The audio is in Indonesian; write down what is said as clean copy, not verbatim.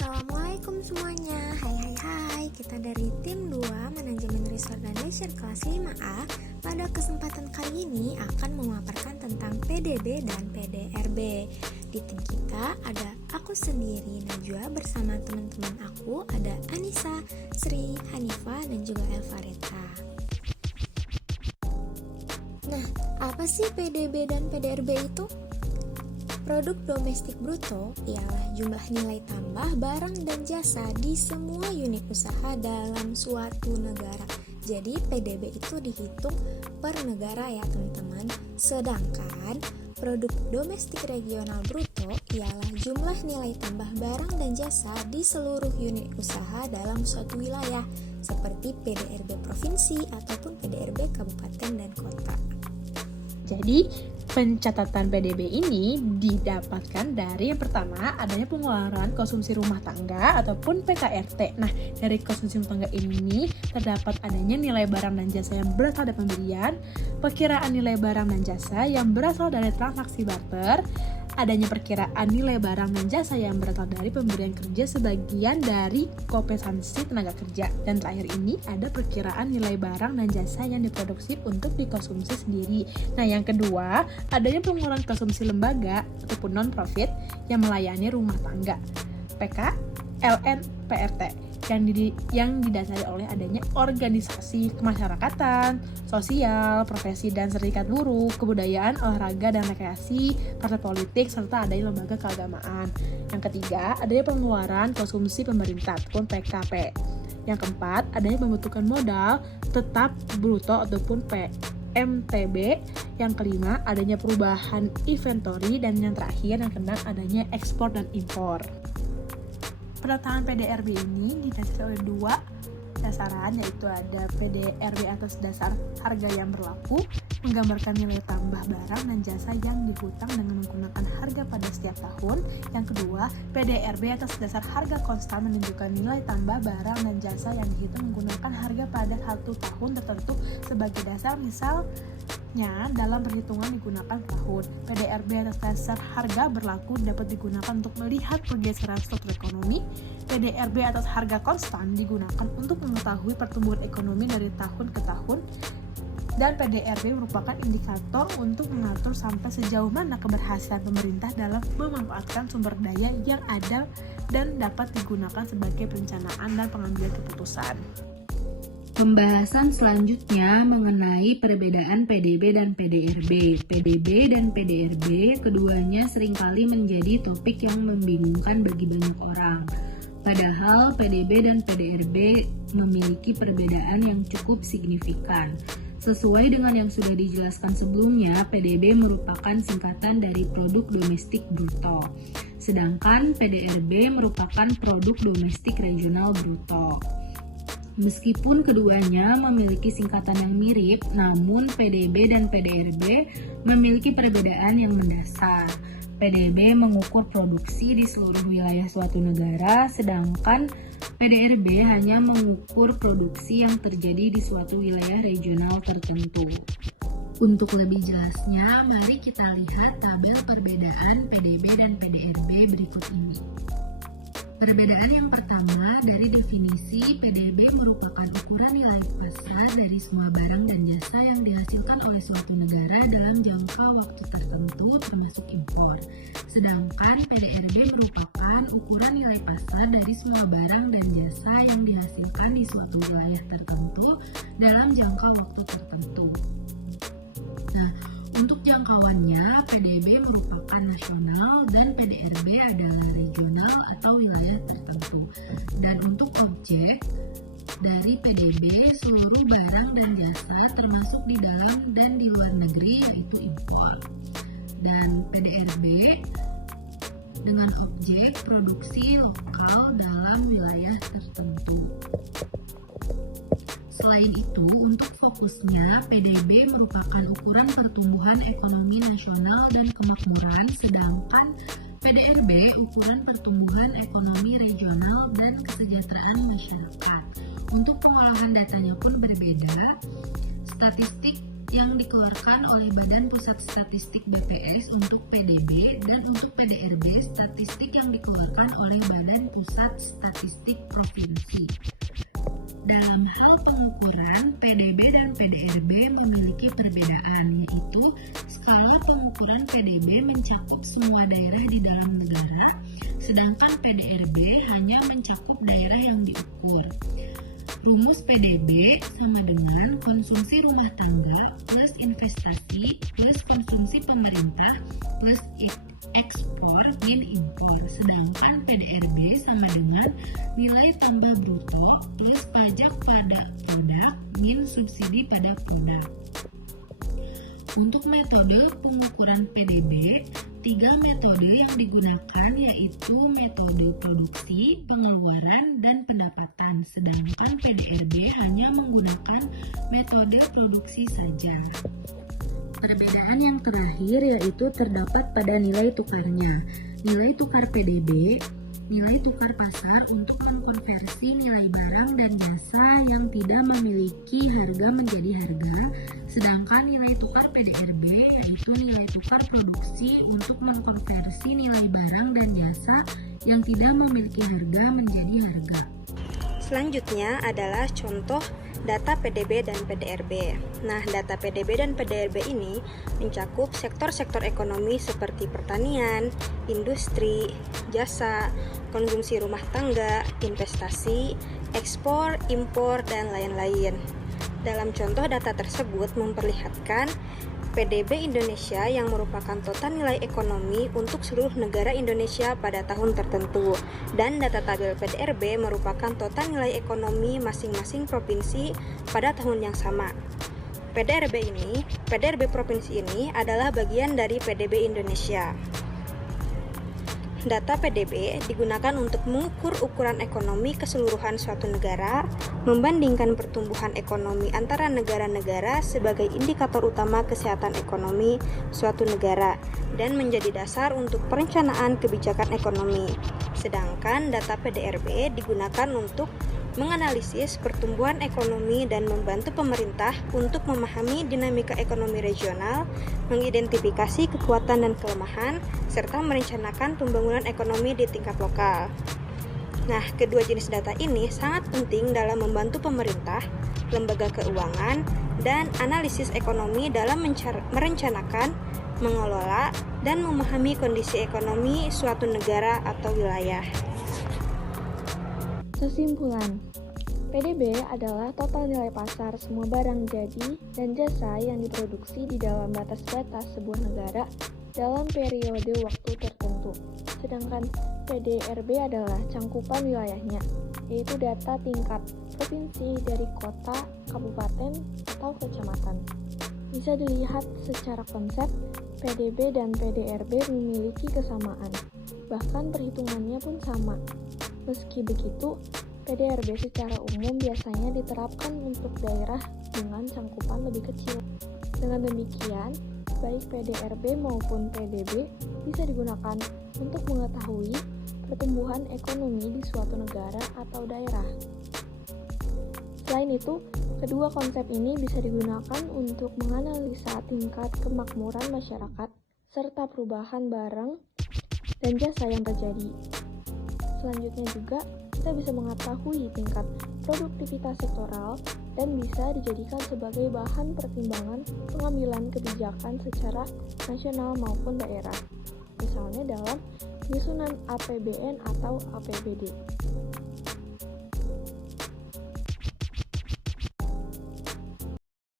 Assalamualaikum semuanya. Hai. Kita dari tim 2 Manajemen Resort dan Leisure kelas 5A. Pada kesempatan kali ini akan memaparkan tentang PDB dan PDRB. Di tim kita ada aku sendiri Najwa bersama teman-teman aku, ada Anissa, Sri, Hanifa, dan juga Elvareta. Nah, apa sih PDB dan PDRB itu? Produk domestik bruto ialah jumlah nilai tambah barang dan jasa di semua unit usaha dalam suatu negara. Jadi PDB itu dihitung per negara ya teman-teman. Sedangkan produk domestik regional bruto ialah jumlah nilai tambah barang dan jasa di seluruh unit usaha dalam suatu wilayah, seperti PDRB provinsi ataupun PDRB kabupaten dan kota. Jadi, pencatatan PDB ini didapatkan dari yang pertama adanya pengeluaran konsumsi rumah tangga ataupun PKRT. Nah, dari konsumsi rumah tangga ini terdapat adanya nilai barang dan jasa yang berasal dari pembelian, perkiraan nilai barang dan jasa yang berasal dari transaksi barter, adanya perkiraan nilai barang dan jasa yang berasal dari pemberian kerja sebagian dari kompensasi tenaga kerja, dan terakhir ini ada perkiraan nilai barang dan jasa yang diproduksi untuk dikonsumsi sendiri. Nah, yang kedua adanya pengeluaran konsumsi lembaga ataupun non-profit yang melayani rumah tangga, PK, LN, PRT, yang didasari oleh adanya organisasi kemasyarakatan, sosial, profesi dan serikat buruh, kebudayaan, olahraga dan rekreasi, partai politik, serta adanya lembaga keagamaan. Yang ketiga, adanya pengeluaran konsumsi pemerintah ataupun PKP. Yang keempat, adanya pembentukan modal tetap bruto ataupun PMTB. Yang kelima, adanya perubahan inventory, dan yang terakhir yang keenam adanya ekspor dan impor. Penetapan PDRB ini didasari oleh dua dasaran, yaitu ada PDRB atas dasar harga yang berlaku, menggambarkan nilai tambah barang dan jasa yang dihutang dengan menggunakan harga pada setiap tahun. Yang kedua, PDRB atas dasar harga konstan, menunjukkan nilai tambah barang dan jasa yang dihitung menggunakan harga pada satu tahun tertentu sebagai dasar, misalnya dalam perhitungan digunakan tahun. PDRB atas dasar harga berlaku dapat digunakan untuk melihat pergeseran struktur ekonomi. PDRB atas harga konstan digunakan untuk mengetahui pertumbuhan ekonomi dari tahun ke tahun. Dan PDRB merupakan indikator untuk mengatur sampai sejauh mana keberhasilan pemerintah dalam memanfaatkan sumber daya yang ada dan dapat digunakan sebagai perencanaan dan pengambilan keputusan. Pembahasan selanjutnya mengenai perbedaan PDB dan PDRB. PDB dan PDRB keduanya seringkali menjadi topik yang membingungkan bagi banyak orang. Padahal PDB dan PDRB memiliki perbedaan yang cukup signifikan. Sesuai dengan yang sudah dijelaskan sebelumnya, PDB merupakan singkatan dari produk domestik bruto, sedangkan PDRB merupakan produk domestik regional bruto. Meskipun keduanya memiliki singkatan yang mirip, namun PDB dan PDRB memiliki perbedaan yang mendasar. PDB mengukur produksi di seluruh wilayah suatu negara, sedangkan PDRB hanya mengukur produksi yang terjadi di suatu wilayah regional tertentu. Untuk lebih jelasnya, mari kita lihat tabel perbedaan PDB dan PDRB berikut ini. Perbedaan yang pertama, dari definisi, PDB merupakan ukuran nilai pasar dari semua barang dan jasa yang dihasilkan oleh suatu negara dalam jangka waktu tertentu termasuk impor. Sedangkan PDRB merupakan ukuran nilai pasar dari semua barang dan jasa yang dihasilkan di suatu wilayah tertentu dalam jangka waktu tertentu. Nah, untuk jangkauannya, PDB merupakan nasional dan PDRB adalah regional atau wilayah tertentu. Dan untuk objek dari PDB, seluruh barang dan jasa termasuk di dalam dan di luar negeri, yaitu impor. Dan PDRB dengan objek produksi lokal dalam wilayah tertentu. Selain itu, untuk fokusnya, PDB merupakan ukuran pertumbuhan ekonomi nasional dan kemakmuran, sedangkan PDRB ukuran pertumbuhan ekonomi regional dan kesejahteraan masyarakat. Untuk pengolahan datanya pun berbeda. Statistik yang dikeluarkan oleh Badan Pusat Statistik BPS untuk PDB, dan untuk PDRB statistik yang dikeluarkan oleh Badan Pusat Statistik Provinsi. Dalam hal pengukuran, PDB dan PDRB memiliki perbedaan, yaitu skala pengukuran PDB mencakup semua daerah di dalam negara, sedangkan PDRB hanya mencakup daerah yang diukur. Rumus PDB sama dengan konsumsi rumah tangga plus investasi plus konsumsi pemerintah plus ekspor min impor, sedangkan PDRB sama dengan nilai tambah bruto plus pajak pada produk min subsidi pada produk. Untuk metode pengukuran PDB, 3 metode yang digunakan yaitu metode produksi, pengeluaran, dan pendapatan, sedangkan PDRB hanya menggunakan metode produksi saja. Perbedaan yang terakhir yaitu terdapat pada nilai tukarnya. Nilai tukar PDB, nilai tukar pasar untuk mengkonversi nilai barang dan jasa yang tidak memiliki harga menjadi harga, sedangkan nilai tukar PDRB yaitu nilai tukar produksi untuk mengkonversi nilai barang dan jasa yang tidak memiliki harga menjadi harga. Selanjutnya adalah contoh data PDB dan PDRB. Nah, data PDB dan PDRB ini mencakup sektor-sektor ekonomi seperti pertanian, industri, jasa, konsumsi rumah tangga, investasi, ekspor, impor, dan lain-lain. Dalam contoh data tersebut memperlihatkan PDB Indonesia yang merupakan total nilai ekonomi untuk seluruh negara Indonesia pada tahun tertentu, dan data tabel PDRB merupakan total nilai ekonomi masing-masing provinsi pada tahun yang sama. PDRB provinsi ini adalah bagian dari PDB Indonesia. Data PDB digunakan untuk mengukur ukuran ekonomi keseluruhan suatu negara, membandingkan pertumbuhan ekonomi antara negara-negara sebagai indikator utama kesehatan ekonomi suatu negara, dan menjadi dasar untuk perencanaan kebijakan ekonomi. Sedangkan data PDRB digunakan untuk menganalisis pertumbuhan ekonomi dan membantu pemerintah untuk memahami dinamika ekonomi regional, mengidentifikasi kekuatan dan kelemahan, serta merencanakan pembangunan ekonomi di tingkat lokal. Nah, kedua jenis data ini sangat penting dalam membantu pemerintah, lembaga keuangan, dan analisis ekonomi dalam merencanakan, mengelola, dan memahami kondisi ekonomi suatu negara atau wilayah. Kesimpulan, PDB adalah total nilai pasar semua barang jadi dan jasa yang diproduksi di dalam batas-batas sebuah negara dalam periode waktu tertentu. Sedangkan PDRB adalah cangkupan wilayahnya, yaitu data tingkat provinsi dari kota, kabupaten, atau kecamatan. Bisa dilihat secara konsep, PDB dan PDRB memiliki kesamaan, bahkan perhitungannya pun sama. Meski begitu, PDRB secara umum biasanya diterapkan untuk daerah dengan cangkupan lebih kecil. Dengan demikian, baik PDRB maupun PDB bisa digunakan untuk mengetahui pertumbuhan ekonomi di suatu negara atau daerah. Selain itu, kedua konsep ini bisa digunakan untuk menganalisa tingkat kemakmuran masyarakat serta perubahan barang dan jasa yang terjadi. Selanjutnya juga, kita bisa mengetahui tingkat produktivitas sektoral dan bisa dijadikan sebagai bahan pertimbangan pengambilan kebijakan secara nasional maupun daerah, misalnya dalam penyusunan APBN atau APBD.